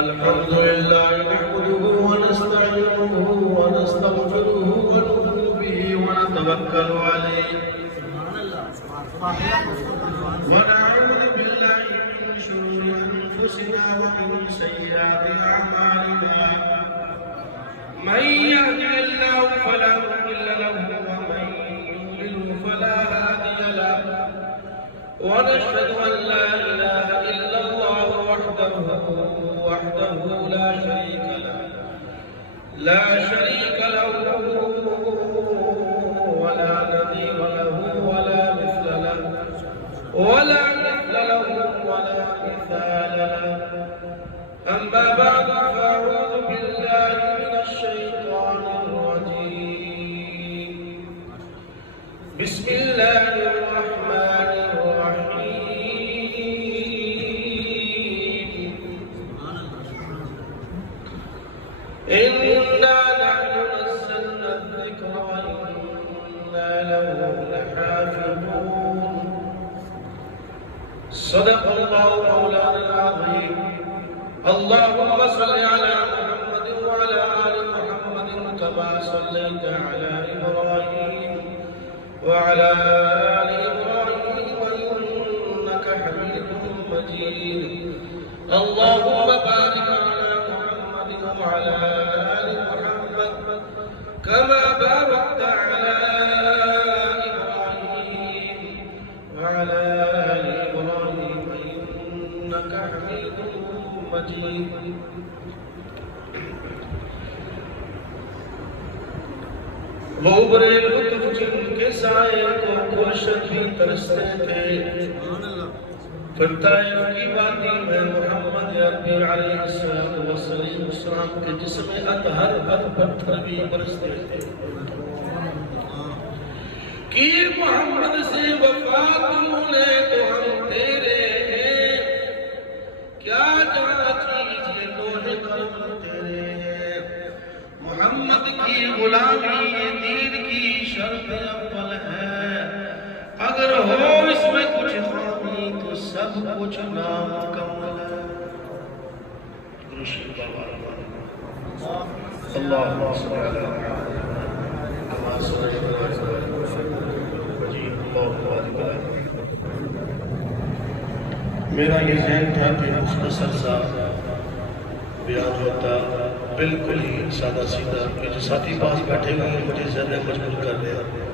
الحمد لله نحمده ونستعينه ونستغفره ونؤمن به ونتوكل عليه ونعوذ بالله من شرور أنفسنا ومن سيئات أعمالنا من يهده الله فلا مضل له ومن يضلل فلا هادي له ونشهد أن لا إله إلا الله وحده لا شريك له ولا نظير له ولا مثل له ولا مثال له أما بعد فأعوذ بالله من الشيطان الرجيم بسم الله الرحمن الرحيم إنا نحن نزلنا الذكر وإنا له لحافظون صدق الله مولانا العظيم اللهم صل على محمد وعلى آل محمد كما صليت على إبراهيم وعلى آل إبراهيم إنك حميد مجيد اللهم بارك على محمد وعلى آل محمد كما باركت على إبراهيم وعلى آل إبراهيم إنك حميد مجيد وہ برے لطف جن کے سائے کو گلشن بھی ترستے تھے پھر طائف کی وادی میں محمد عربی علیہ السلام کے جسم اطہر پر پتھر بھی برستے تھے کہ محمد سے وفا تو نے تو ہم تیرے ہیں کیا جہاں چیز یہ لوح قلم تیرے ہیں محمد کی غلامی یہ دین کی شرط اول ہے اگر ہو اس میں کچھ خامی تو سب کچھ نامکمل ہے اللہم صلی علی محمد کما صلیت علی ابراہیم اللہم بارک علی میرا یہ ذہن تھا کہ مختصر سا بیان ہوتا بالکل ہی سادہ سیدھا کہ جو ساتھی پاس بیٹھے ہوئے ہیں مجھے ذہن مجبور کر رہے ہیں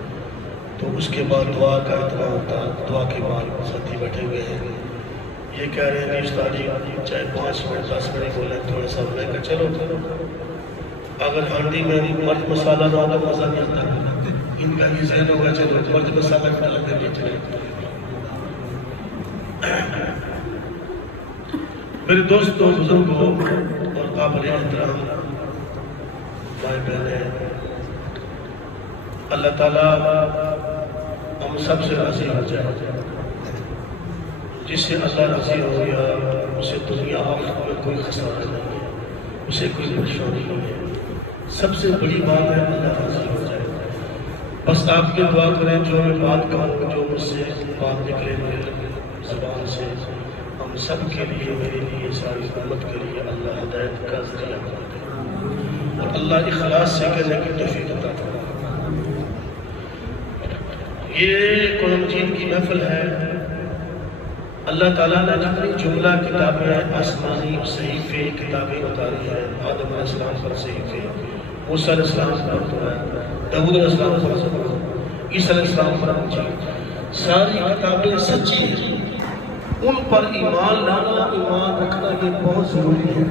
تو اس کے بعد دعا کا اتنا ہوتا دعا کے بعد ساتھی بیٹھے ہوئے ہیں یہ کہہ رہے ہیں کہ استاد جی چاہے 5 منٹ 10 منٹ بولیں تھوڑا سا میں کہا چلو اگر ہانڈی میں مرد مسالہ نہ ہوتا مزہ نہیں آتا ان کا یہ ذہن ہوگا چلو مرد مسالہ ڈال کر یہ چلے میرے دوستوں بزرگوں اور قابل احترام بھائی بہنیں اللہ تعالیٰ ہم سب سے راضی ہو جائے جس سے اللہ راضی ہو گیا اسے دنیا آخرت میں کوئی خسارہ نہیں ہے اسے کوئی پریشانی نہیں ہے سب سے بڑی بات ہے اللہ راضی ہو جائے بس آپ کے دعا کریں جو میں بات کہوں جو مجھ سے بات نکلے میرے زبان سے ہم سب کے لیے میرے لیے ساری امت کے لیے اللہ ہدایت کا ذریعہ بنا دے اور اللہ اخلاص سے کرنے کی توفیق عطا فرمائے یہ قرآن مجید کی محفل ہے اللہ تعالیٰ نے جتنی جملہ کتابیں آسمانی صحیفے کتابیں اتاری ہیں آدم علیہ السلام پر صحیفے موسیٰ علیہ السلام پر قرآن داؤد علیہ السلام پر زبور عیسیٰ علیہ السلام پر انجیل ساری کتابیں سچی ہیں ان پر ایمان لانا ایمان رکھنا یہ بہت ضروری ہے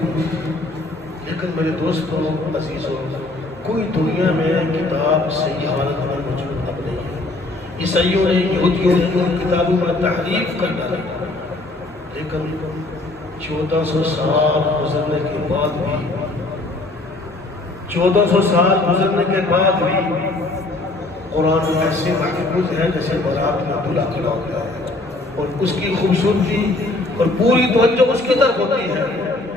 لیکن میرے دوستوں عزیزوں کوئی دنیا میں کتاب صحیح حالت میں موجود اب نہیں ہے عیسائیوں نے یہودیوں نے ان کتابوں پر تحریف کر ڈالی لیکن 1400 سال گزرنے کے بعد بھی 1400 سال گزرنے کے بعد بھی قرآن ایسے محفوظ ہے جیسے بارات میں دلہا کھڑا ہوتا ہے اور اس کی خوبصورتی اور پوری توجہ اس کی طرف ہوتی ہے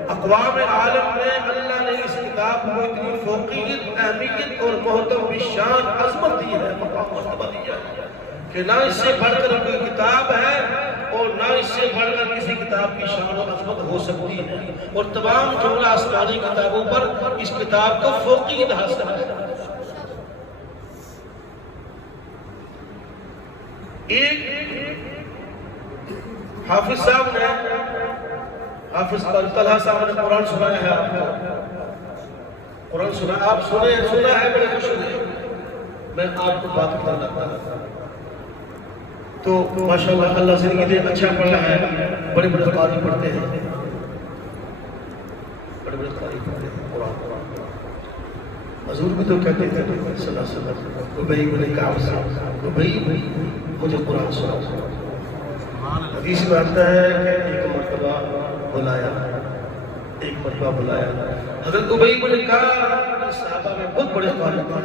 اقوام عالم میں اللہ نے اس کتاب کو اتنی فوقیت اہمیت اور محترم شان عظمت دی ہے مقام مرتبہ دی ہے کہ نہ اس سے بڑھ کر کوئی کتاب ہے اور نہ اس سے بڑھ کر کسی کتاب کی شان و عظمت ہو سکتی ہے، اور تمام جملہ آسمانی کتابوں پر اس کتاب کو فوقیت حاصل ہے۔ ایک حافظ صاحب نے، حافظ طلحہ صاحب نے قرآن سنایا ہے آپ کو، قرآن سنا آپ سنا ہے، بڑے خوش ہوئے۔ میں آپ کو بات کرنا چاہتا ہوں تو ماشاءاللہ اللہ زندگی دے، اچھا پڑھا ہے، بڑے بڑے قاری پڑھتے ہیں، بڑے بڑے قاری پڑھتے ہیں قرآن۔ حضور بھی تو کہتے تھے صلی اللہ علیہ وسلم، ابی بن کعب صاحب، ابی مجھے قرآن سنا۔ حدیث میں آتا ہے کہ ایک مرتبہ بلایا حضرت ابی بن کعب، صحابہ میں بہت بڑے قاری تھے،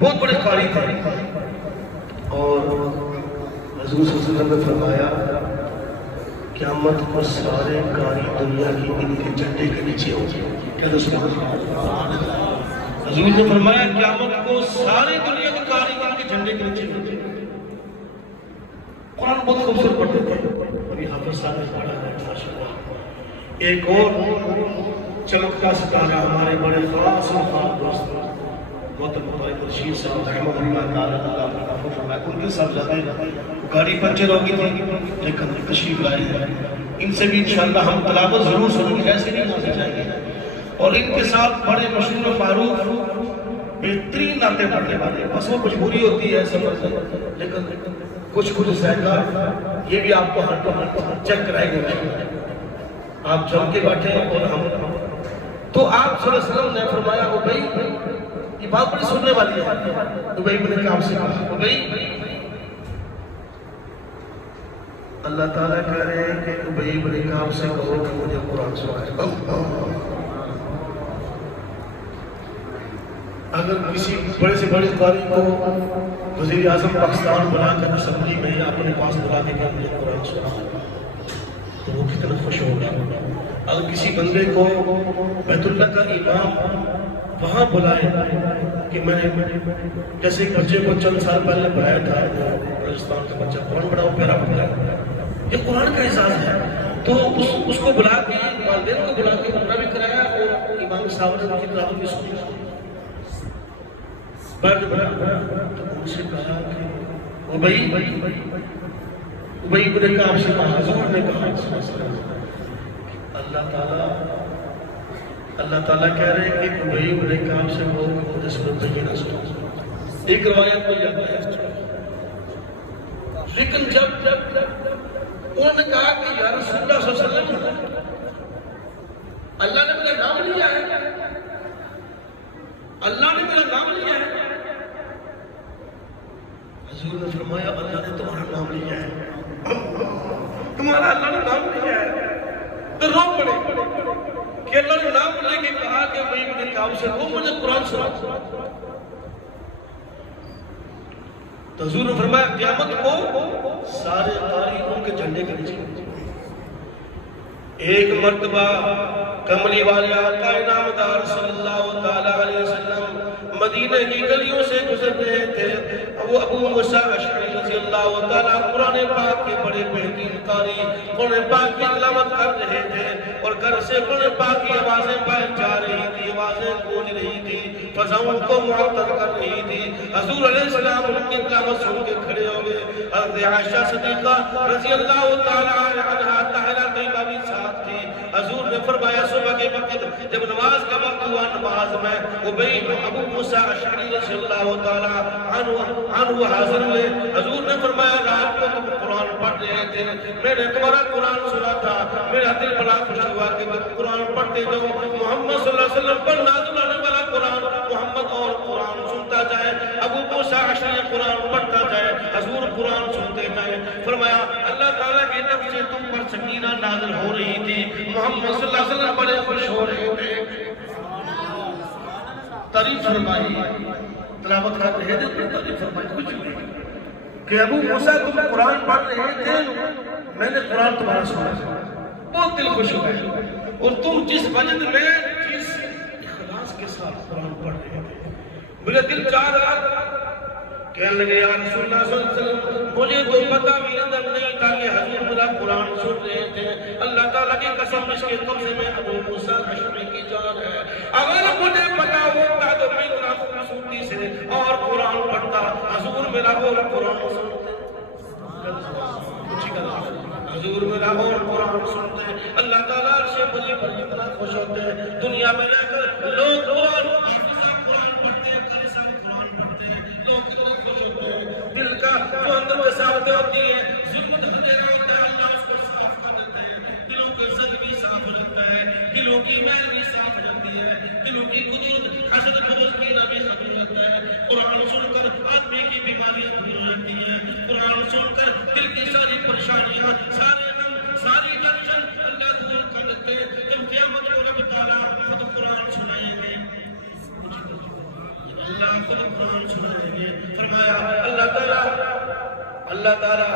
بہت بڑے قاری تھے، اور حضور صلی اللہ علیہ وسلم نے فرمایا قیامت کو سارے قاری دنیا کی ان کے جھنڈے کے نیچے ہوں گے۔ کیا دوست حضور نے فرمایا قیامت کو سارے دنیا کے قاری ان کے جھنڈے کے نیچے ہوں گے۔ قرآن بہت خوبصورت پڑھتے تھے، ابھی حافظ صاحب نے پڑھا ہے ماشاءاللہ۔ ایک اور چمکتا ستارہ ہمارے بڑے خاص دوست محترم رشید صاحب رحمۃ اللہ تعالیٰ، ان کے ساتھ جاتے ہیں، گاڑی پنچر ہو گئی تھی لیکن تشریف لائے ہیں، ان سے بھی انشاءاللہ ہم تلاوت ضرور سنیں گے، ایسے نہیں ہونا چاہیے۔ اور ان کے ساتھ بڑے مشہور فاروق بہترین نعتیں پڑھنے والے، بس وہ مجبوری ہوتی ہے سمجھ سے، لیکن کچھ ذائقہ یہ بھی آپ کو ہر چیک کرائے گا۔ آپ جم کے بیٹھے اور ہم تو آپ صلی اللہ علیہ وسلم نے فرمایا ابی، یہ بات بڑی سننے والی ہے، ابی بن کعب سے کہا ابی، اللہ تعالیٰ کہہ رہے ہیں کہ ابی بن کعب سے کہو کہ مجھے قرآن سنائے۔ اگر کسی بڑے سے بڑے قاری کو وزیر اعظم پاکستان بنا کر اسمبلی میں اپنے پاس بلا کے کہ مجھے قرآن سنائے تو وہ کتنا خوش ہوگا۔ اگر کسی بندے کو بیت اللہ کا امام وہاں بلائے کہ میں جیسے ایک بچے کو چند سال پہلے پڑھایا تھا، راجستھان کا بچہ قرآن بڑا پیارا پڑھتا ہے، یہ قرآن کا اعزاز ہے، تو اس کو بلا کے والدین کو بلا کے عمرہ بھی کرایا اور امام صاحب نے ان کی تلاوت بھی سنی۔ بعد میں تو ان سے کہا کہ ابی بن کعب سے کہا، حضور نے کہا اللہ تعالیٰ کہہ رہے ہیں کہ ابی بن کعب سے وہ مجھے سورۃ بینہ سنا۔ ایک روایت میں جاتا ہے، لیکن جب انہوں نے کہا کہ یا رسول اللہ صلی اللہ علیہ وسلم، اللہ نے میرا نام لیا ہے، اللہ نے میرا نام لیا ہے۔ حضور نے فرمایا اللہ نے تمہارا نام لیا ہے، تمہارا اللہ نے نام لیا ہے، تو رو پڑے کہ اللہ نے نام لے کے کہا کہ ابی بن کعب سے وہ مجھے قرآن سنا۔ تو حضور نے فرمایا قیامت کو سارے قاری ان کے جھنڈے کے نیچے۔ ایک مرتبہ کملی والے آقا انعامدار صلی اللہ تعالیٰ علیہ وسلم مدینہ کی گلیوں سے گزر رہے تھے، وہ ابو موسیٰ اشعری رضی اللہ تعالیٰ قرآن پاک کے بڑے بہترین قاری قرآن پاک کی تلاوت کر رہے تھے، اور گھر سے قرآن پاک کی آوازیں باہر جا رہی تھی، آوازیں گونج رہی تھی، فضاؤں کو معطر کر رہی تھی۔ حضور علیہ السلام ان کی تلاوت سن کے کھڑے ہو گئے۔ حضرت عائشہ صدیقہ رضی اللہ تعالیٰ عنہا طاہرہ طیبہ بھی ساتھ تھی۔ حضور نے فرمایا صبح کے وقت جب نماز کا وقت ہوا، نماز میں ابو موسیٰ اشعری رضی اللہ تعالیٰ عنہ حاضر ہوئے۔ حضور نے فرمایا رات کو تم قرآن پڑھ رہے تھے، میں نے تمہارا قرآن سنا تھا، میرا دل بڑا خوش ہوا کہ قرآن پڑھتے جو محمد صلی اللہ علیہ وسلم پر نازل ہونے والا قرآن محمد اور قرآن سنتا جائے، ابو موسیٰ اشعری قرآن پڑھتا جائے، حضور قرآن سنتے جائے۔ فرمایا اللہ تعالیٰ کی طرف سے تم پر سکینہ نازل ہو رہی تھی، محمد صلی اللہ علیہ وسلم بڑے خوش ہو رہے تھے۔ تعریف فرمائی، تلاوت کر رہے تھے، تعریف فرمائی کچھ نہیں کہ ابو موسیٰ تم قرآن پڑھ رہے تھے، میں نے قرآن تمہارا سنا، بہت دل خوش ہو گئے، اور تم جس وجد میں جس اخلاص کے ساتھ قرآن پڑھ رہے تھے، میرا دل چاہ رہا کہنے لگے یا رسول اللہ صلی اللہ علیہ وسلم مجھے تو پتہ بھی نظر نہیں تھا کہ حضور میرا قرآن سن رہے تھے، اللہ تعالیٰ کی قسم اس کے قبضے میں ابو موسیٰ اشعری کی جان ہے، اگر مجھے پتہ ہوتا تو میں اتنا خوبصورتی سے اور قرآن پڑھتا، حضور میرا اور قرآن سنتے، حضور میرا اور قرآن سنتے، اللہ تعالیٰ سے بلی پر اتنا خوش ہوتے ہیں، دنیا میں رہ کر لوگ قرآن پڑھتے ہیں، کل سب قرآن پڑھتے ہیں، لوگ کتنے خوش ہوتے ہیں، دل کا جو اندر میں صافت ہوتی ہے، ظلم اندھیرا ہوتا ہے، اللہ اس کو صاف کر دیتا ہے، دلوں کے زنگ بھی صاف رکھتا ہے، دلوں کی میل بھی صاف رکھتی ہے، دلوں کی قدرت حسد بغض کی نہ بھی ختم رکھتا ہے، قرآن سن کر آدمی کی بیماریاں دور رہتی ہیں، قرآن سن کر دل کی ساری پریشانیاں، سارے غم، ساری ٹینشن اللہ دور کر دیتے ہیں، جب قیامت کو رب تعالیٰ خود قرآن سنائیں گے، اللہ خود قرآن سنائیں گے، فرمایا اللہ تعالیٰ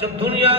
جب دنیا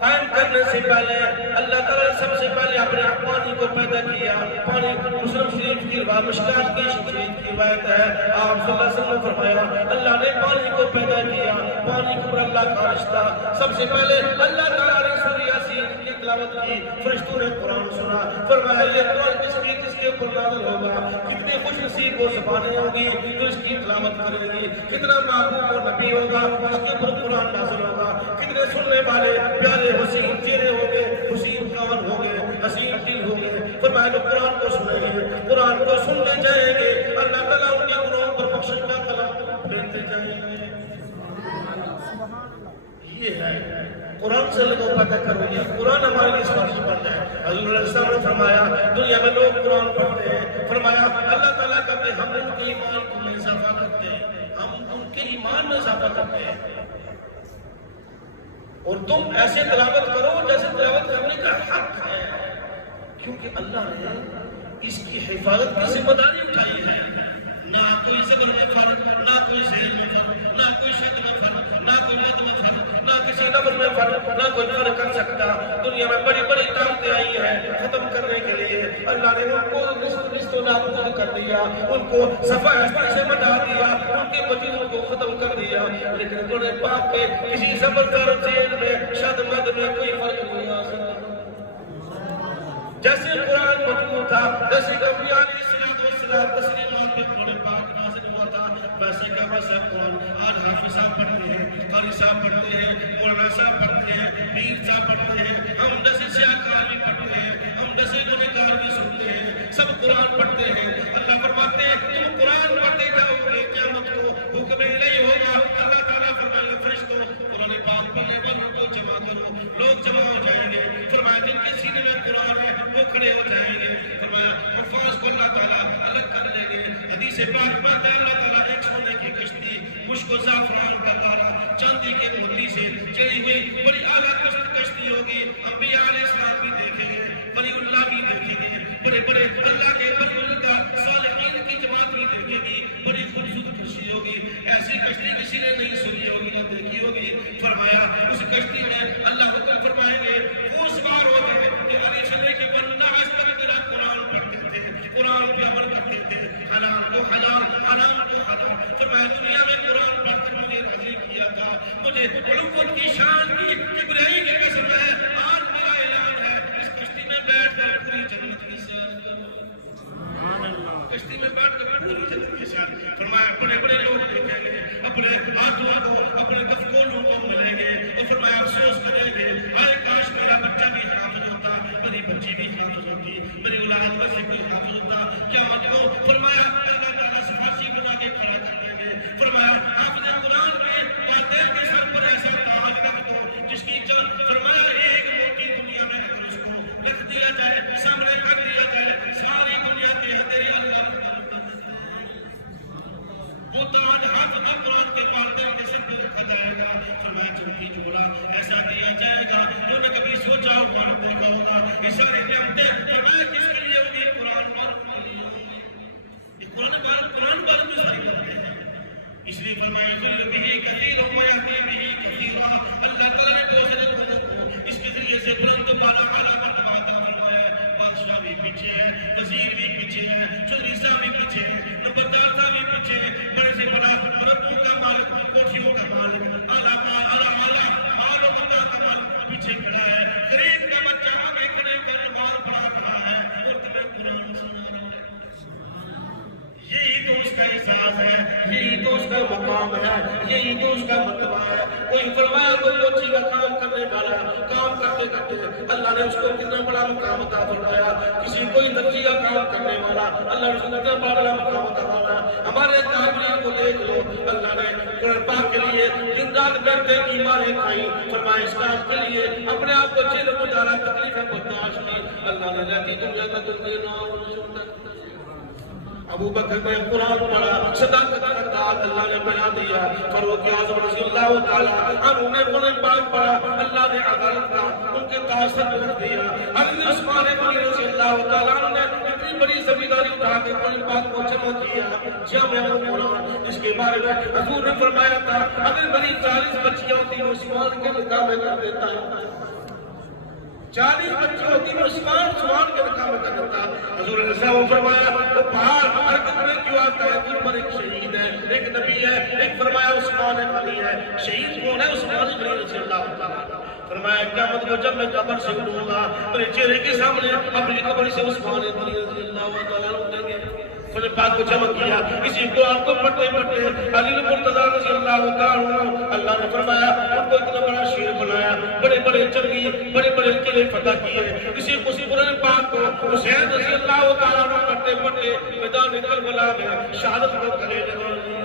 قائم کرنے سے پہلے اللہ تعالیٰ نے سب سے پہلے اپنے پانی کو پیدا کیا، پانی مسلم شریف کی روایت مشکات کی شریف کی روایت ہے، آپ صلی اللہ علیہ وسلم نے فرمایا اللہ نے پانی کو پیدا کیا، پانی کے اوپر اللہ کا رشتہ، سب سے پہلے اللہ تعالیٰ نے سورہ یاسین کی تلاوت کی، فرشتوں نے قرآن سنا، فرمایا یہ قرآن کس کے اوپر نازل ہوگا، کتنے خوش نصیب وہ زبانیں ہوگی جو اس کی تلاوت کرے گی، کتنا محبوب و نبی ہوگا اس کے اوپر قرآن نازل ہوگا، کتنے سننے والے پیارے حسین چہرے ہوں گے، حسین کان ہوں گے، حسین دل ہوں گے، فرمایا جو قرآن کو سنیں گے، قرآن کو سنتے جائیں گے، اللہ تعالیٰ ان کے گناہوں پر بخشش کا قلم لیتے جائیں گے۔ یہ ہے قرآن سے لوگوں پتہ کرو گے، قرآن ہمارے لیے فرض بنتا ہے۔ حضور علیہ السلام نے فرمایا دنیا میں لوگ قرآن پڑھتے ہیں، فرمایا اللہ تعالیٰ کہتے ہیں ہم ان کے ایمان میں اضافہ کرتے ہیں، ہم ان کے ایمان میں اضافہ کرتے ہیں، اور تم ایسے تلاوت کرو جیسے تلاوت کرنے کا حق ہے، کیونکہ اللہ نے اس کی حفاظت کی ذمہ داری اٹھائی ہے، نہ کوئی زبر میں فرق، نہ کوئی ذہن میں فرق، نہ کوئی شد میں فرق، نہ کوئی مد میں فرق، نہ کسی لفظ میں فرق، نہ کوئی فرق کر سکتا۔ دنیا میں بڑی بڑی طاقتیں آئی ہیں ختم کرنے کے لیے، اللہ نے ان کو نصف و نابود کر دیا، ان کو صفحہ ہستی سے مٹا دیا، ان کے وجودوں کو ختم کر دیا، لیکن انہوں نے پاک کے کسی زبردار ذہن میں شد مد میں کوئی فرق نہیں آ سکتا۔ جیسے قرآن مطلوب تھا، جیسے کہ انبیاء علیہ السلام تسلیمات میں قرآن پاک نازل ہوا تھا، ویسے کا ویسا قرآن آج حافظ صاحب پڑھتے ہیں، قاری صاحب پڑھتے ہیں، مولانا صاحب پڑھتے ہیں، پیر صاحب پڑھتے ہیں، ہم جیسے سیاکار بھی پڑھتے ہیں، ہم جیسے گنہگار بھی سنتے ہیں، سب قرآن پڑھتے ہیں۔ اللہ فرماتے ہیں تم قرآن پڑھتے جاؤ گے، قیامت کو حکم الہی ہوگا، اللہ تعالیٰ فرمائے فرشتوں قرآن پاک پڑھنے والوں کو جمع کرو، لوگ جمع ہو جائیں گے، فرمایا جن کے سینے میں قرآن ہے وہ کھڑے ہو جائیں گے، فرمایا حفاظ کو اللہ تعالیٰ الگ کر لیں گے۔ حدیث پاک میں اللہ تعالیٰ ایک سونے کی کشتی، مشک و زعفران کا پارا، چاندی کے موتی سے چڑھی ہوئی بڑی اعلیٰ کشتی ہوگی، انبیاء علیہ السلام بھی دیکھیں گے، ولی اللہ بھی دیکھیں گے، بڑے بڑے اللہ کے ولی اللہ صالحین کی جماعت بھی دیکھے گی، بڑی خوبصورت کشتی ہوگی، ایسی کشتی کسی نے نہیں سنی ہوگی نہ دیکھی ہوگی۔ فرمایا اس کشتی میں اللہ حکم فرمائیں گے وہ سوار ہو جائے کہ علی چلے کے بندہ آج تک میرا قرآن پڑھتے تھے، قرآن پہ عمل کرتے تھے، حلال کو حلال، حرام کو حرام، فرمایا دنیا میں قرآن پڑھ کر مجھے راضی کیا تھا، مجھے علوت کی شان کی کبریائی کی قسم ہے، آج میرا اعلان ہے اس کشتی میں بیٹھ کر پوری جنت کی سیر کرو، کشتی میں بیٹھ کر پوری جنت کی سیر، فرمایا بڑے بڑے لوگ دیکھیں گے، اپنے ہاتھوں کو اپنے کفکولوں کو ملیں گے، تو فرمایا افسوس کریں گے، ہائے کاش میرا بچہ بھی حافظ ہوتا، میری بچی بھی حافظ ہوتی، میری اولاد میں سے کوئی حافظ ہوتا، قیامت کو فرمایا اللہ تعالیٰ سفارشی بنا کے کھڑا کر دیں گے، فرمایا حافظ قرآن میں قاتل کے سر پر ایسا تاج رکھ دو جس کی فرمایا ایک موٹی دنیا میں اگر اس کو لکھ دیا جائے، سامنے کر دیا جائے، ساری دنیا کہتے ہیں اللہ وہ تاج حافظ قرآن کے والدین کے سر پہ رکھا جائے گا، فرمایا چوکی چوڑا ایسا دیا جائے گا جو نہ کبھی سوچا ہوگا نہ دیکھا ہوگا، یہ سارے نعمتیں فرمایا کس کے لیے ہوگی؟ قرآن پاک کے لیے ہوگی، یہ قرآن پاک میں ساری باتیں ہیں، اس لیے فرمایا ذل بہ کثیر و یہدی بہ کثیرا، اللہ تعالیٰ نے بہت سارے لوگوں کو اس کے ذریعے سے بلند بالا اعلیٰ مرتبہ عطا فرمایا ہے، بادشاہ بھی پیچھے ہے، وزیر بھی پیچھے ہے، چودھری صاحب بھی پیچھے ہے، نمبردار صاحب بھی پیچھے ہے، بڑے سے بڑا مربوط مقام ہے، یہی تو اس کا مرتبہ ہے۔ کوئی فرمایا کوئی کوچی کا کام کرنے والا، کام کرتے کرتے اللہ نے اس کو کتنا بڑا مقام عطا فرمایا۔ کسی کوئی درجی کا کام کرنے والا، اللہ نے اس کو کتنا بڑا مقام عطا فرمایا۔ ہمارے کافرین کو دیکھ لو، اللہ نے قرآن پاک کے لیے دن رات بیٹھتے کی ماریں کھائیں، فرمایا اسلام کے لیے اپنے آپ کو جیل گزارا، تکلیفیں برداشت کی، اللہ نے رہتی دنیا کا ابو بکر نے قرآن پڑھا، صداقت کا تاج اللہ نے بنا دیا، فاروق اعظم رضی اللہ تعالیٰ عنہ نے قرآن پاک پڑھا، اللہ نے عدالت کا ان کے تاج سے رکھ دیا۔ حضرت عثمان غنی رضی اللہ تعالیٰ عنہ نے اتنی بڑی زمینداری اٹھا کے قرآن پاک کو جمع کیا، جامع القرآن، اس کے بارے میں حضور نے فرمایا تھا اگر میری 40 بچیاں ہوتی عثمان کے نکاح میں کر دیتا، 40 بچی ہوتی عثمان کے نکاح میں کر دیتا۔ حضور نے صاحب فرمایا وہ پہاڑ حرکت میں کیوں آتا ہے؟ دل پر ایک شہید ہے، ایک نبی ہے، ایک فرمایا عثمان غنی ہے۔ شہید کون ہے؟ عثمان غنی رضی اللہ تعالیٰ۔ فرمایا قیامت کو جب میں قبر سے اٹھوں گا میرے چہرے کے سامنے اپنی قبر سے عثمان غنی رضی اللہ تعالیٰ اٹھیں گے۔ قرآن پاک کو جمع کیا، اسی قرآن کو پڑھتے پڑھتے علی المرتضیٰ رضی اللہ تعالیٰ عنہ، اللہ نے فرمایا ان کو اتنا بڑا شیر بنایا، بڑے بڑے جنگی بڑے بڑے قلعے فتح کیے۔ اسی قرآن پاک کو حسین رضی اللہ تعالیٰ عنہ پڑھتے پڑھتے میدان کربلا میں شہادت کو گلے لگا دیا۔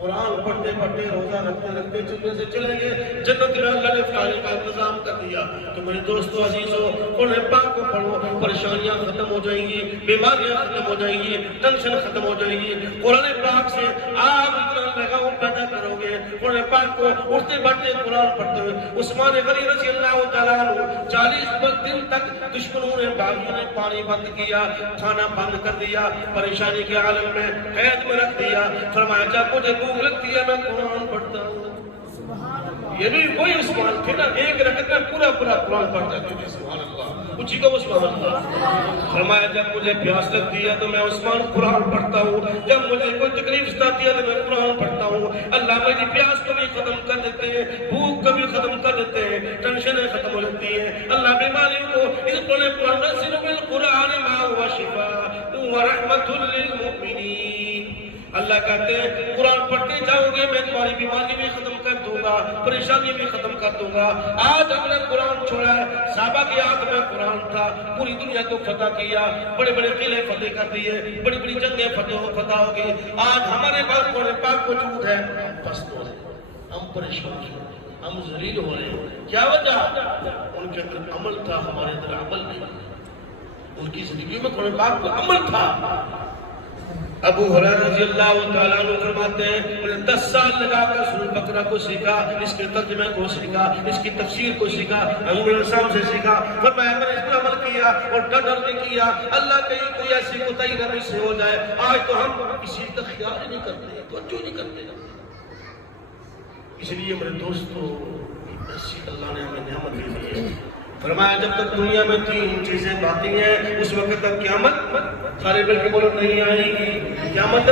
قرآن پڑھتے پڑھتے روزہ رکھتے رکھتے چلنے سے چلیں گے جنت میں اللہ نے فارغ کا انتظام کر دیا۔ تو میرے دوستو عزیزو قرآن پاک کو پڑھو، پریشانیاں ختم ہو جائیں گی، بیماریاں ختم ہو جائیں گی، ٹینشن ختم ہو جائیں گی۔ قرآن پاک سے آپ اتنا لگاؤ پیدا کرو گے۔ قرآن پاک کو اٹھتے بیٹھتے قرآن پڑھتے ہوئے عثمان غنی رضی اللہ تعالیٰ عنہ 40 دن تک دشمنوں نے باغیوں نے پانی بند کیا، کھانا بند کر دیا، پریشانی کے عالم میں قید میں رکھ دیا۔ فرمایا جب مجھے بھوک لگتی ہے میں قرآن پڑھتا ہوں۔ یہ بھی وہی عثمان تھے نا، ایک رکعت میں پورا قرآن پڑھ جاتے تھے، سبحان اللہ، اسی کو سبحان اللہ۔ فرمایا جب مجھے پیاس لگتی ہے تو میں عثمان قرآن پڑھتا ہوں، جب مجھے کوئی تکلیف ستاتی ہے تو میں قرآن پڑھتا ہوں۔ اللہ میری پیاس کو بھی ختم کر دیتے ہیں، بھوک کو بھی ختم کر دیتے ہیں، ٹینشنیں ختم ہو جاتی ہیں۔ اللہ بیماریوں کو اس قرآن نزل بالقرآن ما هو شفاء ورحمۃ للمؤمنین۔ اللہ کہتے ہیں قرآن پڑھتے جاؤ گے میں تمہاری بیماری بھی ختم کر دوں گا، پریشانی بھی ختم کر دوں گا۔ آج ہم نے قرآن چھوڑا ہے، صحابہ کے ہاتھ میں قرآن تھا، پوری دنیا کو فتح کیا، بڑے بڑے قلعے فتح کر دیے، بڑی بڑی جنگیں فتح ہو گئی۔ آج ہمارے پاس قرآن پاک موجود ہے، بس تو ہم پریشان ہیں، ہم ذلیل ہو رہے ہیں۔ کیا وجہ؟ ان کے اندر عمل تھا، ہمارے اندر عمل نہیں۔ ان کی زندگی میں قرآن پاک کا عمل تھا۔ ابو ہریرہ رضی اللہ تعالیٰ عنہ فرماتے ہیں میں نے 10 سال لگا کر سورۃ بقرہ کو سیکھا، اس کے ترجمے کو سیکھا، اس کی تفسیر کو سیکھا، حضور السلام سے سیکھا۔ فرمایا میں نے اس پر عمل کیا اور ڈر نہیں کیا، اللہ کہیں کوئی ایسی کوتاہی نہ مجھ سے ہو جائے۔ آج تو ہم کسی کا خیال ہی نہیں کرتے، توجہ نہیں کرتے۔ اس لیے میرے دوستو ایسی اللہ نے ہمیں نعمت دی ہے۔ فرمایا جب تک دنیا میں 3 چیزیں باقی ہیں اس وقت تک قیامت سارے بل کے بولو نہیں آئے گی۔ قیامت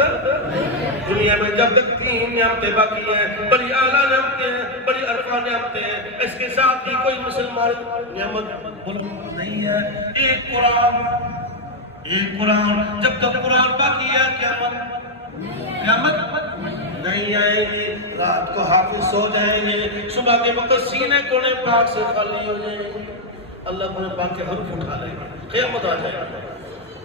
دنیا میں جب تک 3 نعمتیں باقی ہیں، بڑی اعلیٰ نعمتیں ہیں، بڑی عرفہ نعمتیں ہیں، اس کے ساتھ ہی کوئی مسلمان نعمت نہیں ہے۔ ایک قرآن جب تک قرآن باقی ہے قیامت نہیں آئے گی۔ رات کو حافظ سو جائیں گے، صبح کے وقت سینے قرآن پاک سے خالی ہو جائیں گے، اللہ قرآن پاک کے حرف اٹھا لیں گے، قیامت آ جائے گی۔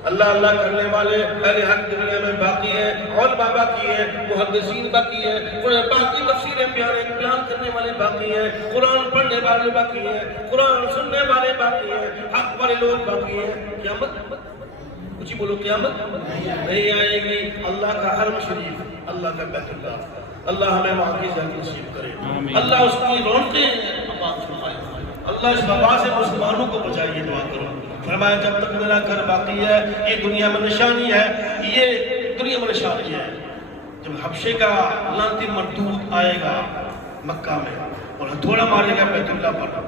اللہ کرنے والے اہل حق دنیا میں باقی ہیں، علماء باقی ہیں، محدثین باقی ہیں، قرآن پاک کی تفسیریں بیان کرنے والے باقی ہیں، قرآن پڑھنے والے باقی ہیں، قرآن سننے والے باقی ہیں، حق والے لوگ باقی ہیں۔ قیامت کچھ بولو قیامت نہیں آئے گی۔ اللہ کا حرم شریف، اللہ کا بیت اللہ، اللہ ہمیں وہاں کی زیادہ نصیب کرے، اللہ اس کی رونقیں اللہ اس وبا سے مسلمانوں کو بچائیے، دعا کرو۔ فرمایا جب تک میرا گھر باقی ہے یہ دنیا میں نشانی ہے، یہ دنیا میں نشانی ہے۔ جب حبشے کا لانتی مردود آئے گا مکہ میں اور ہتھوڑا مارے گا بیت اللہ پر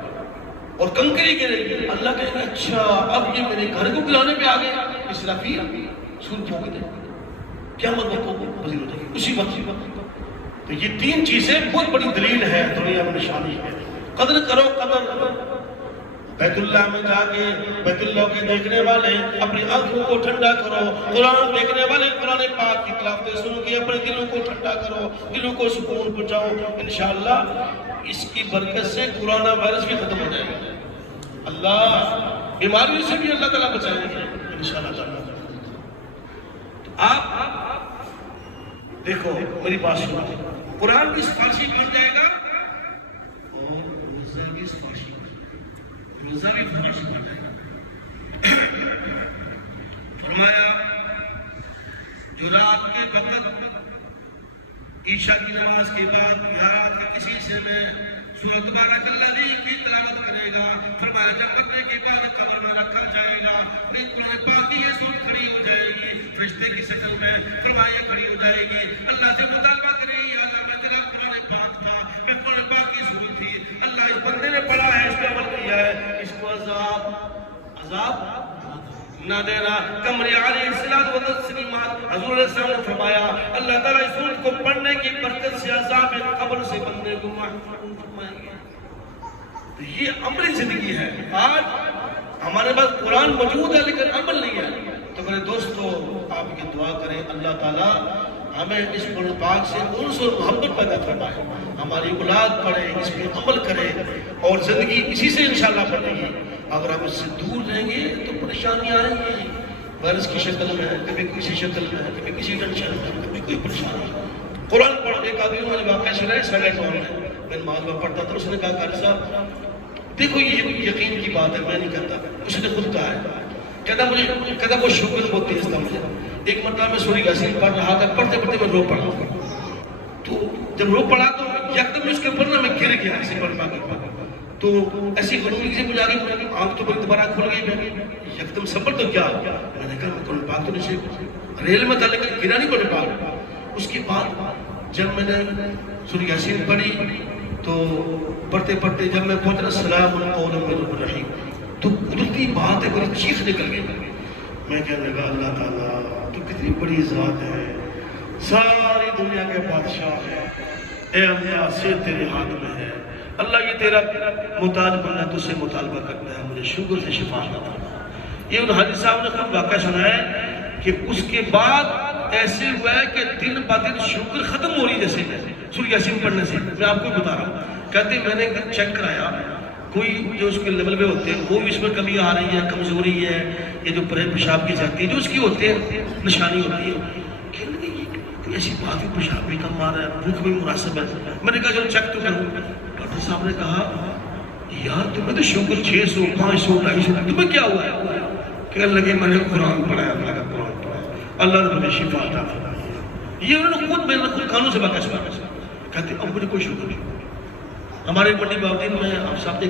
اور کنکری گرے گی، اللہ کہے گا اچھا اب یہ میرے گھر کو گرانے پہ آ گئے، اسرافیل سور پھونک دے، قیامت وقت کو پذیر ہو جائے گی اسی وقت۔ تو یہ 3 چیزیں بہت بڑی دلیل ہے، دنیا میں نشانی ہے۔ قدر کرو، قدر بیت اللہ میں جا کے بیت اللہ کے دیکھنے والے اپنی آنکھوں کو ٹھنڈا کرو، قرآن دیکھنے والے قرآن پاک کی تلاوتیں سن کے اپنے دلوں کو ٹھنڈا کرو، دلوں کو سکون پہنچاؤ، انشاءاللہ اس کی برکت سے کورونا وائرس بھی ختم ہو جائے گا، اللہ بیماریوں سے بھی اللہ تعالیٰ بچائیں گے انشاءاللہ تعالیٰ۔ تو آپ دیکھو میری بات سنو، قرآن بھی فارسی بن جائے گا اور روزہ بھی فارسی بن جائے گا۔ فرمایا جو رات کے وقت عشاء کی نماز کے بعد رات کے کسی حصے میں سورۃ تبارک الذی کی تلاوت کرے گا، فرمایا جب مرنے کے بعد قبر میں رکھا جائے گا، پھر قرآن پاک کی یہ سورت کھڑی ہو جائے گی فرشتے کی شکل میں، فرمایا کھڑی ہو جائے گی، اللہ سے مطالبہ کرے گی، اللہ میں تیرا قرآن پاک تھا، میں قرآن پاک کی سورت تھی، اللہ اس بندے نے پڑھا ہے، اس پہ عمل کیا ہے، اس کو عذاب نہ دینا۔ قمر علیہ السلام حضور علیہ السلام نے فرمایا اللہ تعالیٰ اس سورت کو پڑھنے کی برکت سے عذاب قبر سے بندے کو محفوظ فرمائیں گے۔ تو یہ عملی زندگی ہے۔ آج ہمارے پاس قرآن موجود ہے لیکن عمل نہیں ہے، تو میرے دوستو آپ کی دعا کریں اللہ تعالیٰ ہمیں اس قرآن پاک سے انس اور محبت پیدا فرمائے، ہماری اولاد پڑھے، اس پہ عمل کرے اور زندگی اسی سے انشاءاللہ بنے گی۔ اگر ہم اس سے دور رہیں گے تو پریشانیاں آئیں گی، وائرس کی شکل میں، کبھی کسی شکل میں، کبھی کسی ٹینشن میں، کبھی کوئی پریشانی۔ قرآن پڑھ ایک آدمی مجھے واقعہ سنا ہے سیڈ ٹاؤن میں، میں نماز میں پڑھتا تھا، اس نے کہا قاری صاحب دیکھو یہ یقین کی بات ہے، میں نہیں کہتا، اس نے خود کہا ہے، کہتا وہ شوگر بہت تیز تھا مجھے، ایک مرتبہ میں سورہ یاسین پڑھ رہا تھا، پڑھتے پڑھتے میں رو پڑا، تو جب رو پڑا تو یکدم اس کے اوپر میں گر گیا ایسے پڑھ پا کے، تو ایسی غلومی سے مجھے آگے آنکھ تو دوبارہ کھل گئی، میں یکدم سفر تو کیا، میں نے کہا میں قرآن پاک تو نہیں ریل میں تھا لیکن گرا نہیں قرآن پاک۔ اس کے بعد جب میں نے سورہ یاسین پڑھی تو پڑھتے پڑھتے جب میں پہنچا سلام قولا من رب الرحیم تو قدرتی بات ہے، کوئی چیخ نکل گئی، میں کہنے لگا اللہ تعالیٰ تو کتنی بڑی ذات ہے، ساری دنیا کے بادشاہ ہے، اے اللہ سے تیرے ہاتھ میں ہے، اللہ یہ تیرا محتاج بندہ تجھ سے مطالبہ کرتا ہے، مجھے شوگر سے شفا عطا فرما۔ یہ ان حاجی صاحب نے خود واقعہ سنا ہے کہ اس کے بعد ایسے ہوا ہے کہ دن با دن شوگر ختم ہو رہی جیسے سورہ یاسین پڑھنے سے۔ میں آپ کو بتا رہا ہوں، کہتے ہیں میں نے چیک کرایا، کوئی جو اس کے لیول پہ ہوتے ہیں وہ بھی اس میں کمی آ رہی ہے، کمزوری ہے، یہ جو پیشاب کی جاتی ہے جو اس کی ہوتے ہیں نشانی ہوتی ہے، کوئی ایسی بات بھی پیشاب بھی کم آ رہا ہے، بھوک بھی مناسب ہے، میں نے کہا چلو چیک تو کروں۔ ڈاکٹر صاحب نے کہا یار تمہیں تو شوگر 600 500 250 تمہیں کیا ہوا ہے؟ کہنے لگے میں نے قرآن پڑھا ہے، اللہ کا قرآن پڑھا ہے، اللہ نے مجھے شفا عطا فرمائی۔ یہ انہوں نے خود میرے خود کانوں سے واقعہ سنا، کہتے اب مجھے کوئی شوگر نہیں۔ ہمارے منڈی باؤدین میں آپ صاحب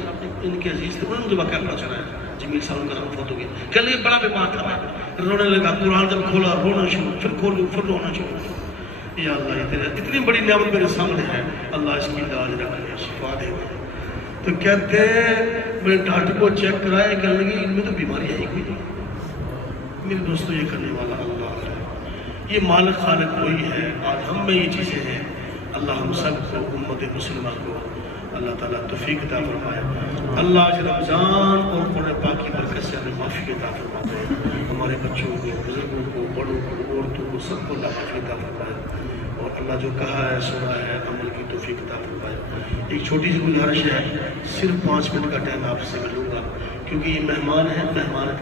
ان کے عزیز تھے، انہوں نے مجھے واقعہ پڑھا سنا ہے، جمیل صاحب کا نام فوت ہو گیا، کہنے لگے بڑا بیمار تھا میں، رونے لگا، قرآن جب کھولا رونا شروع، پھر کھولو پھر رونا شروع۔ یا اللہ یہ تیرا اتنی بڑی نعمت میرے سامنے ہے، اللہ اس کی علاج رکھے شفا دے۔ تو کہتے ہیں میں نے ڈاکٹر کو چیک کرایا، کہنے لگے ان میں تو بیماری ہے ہی کوئی نہیں۔ میرے دوستوں یہ کرنے والا اللہ ہے، یہ مالک خالق وہی ہے، آج ہم میں یہ چیزیں ہیں۔ اللہ ہم سب کو امت مسلمہ کو اللہ تعالیٰ توفیق عطا فرمائے، اللہ آج رمضان اور قرآن پاک کی برکت سے ہمیں معافی عطا فرمائے، ہمارے بچوں کو، بزرگوں کو، بڑوں کو، عورتوں کو، سب کو اللہ معافی عطا فرمائے، اور اللہ جو کہا ہے سنا ہے عمل کی توفیق عطا فرمائے۔ ایک چھوٹی سی گزارش ہے، صرف 5 منٹ کا ٹائم آپ سے میں لوں گا کیونکہ یہ مہمان ہیں، مہمان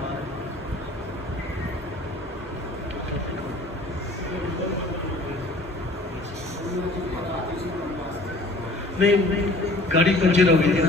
نہیں گاڑی پنچر ہو گئی تھی۔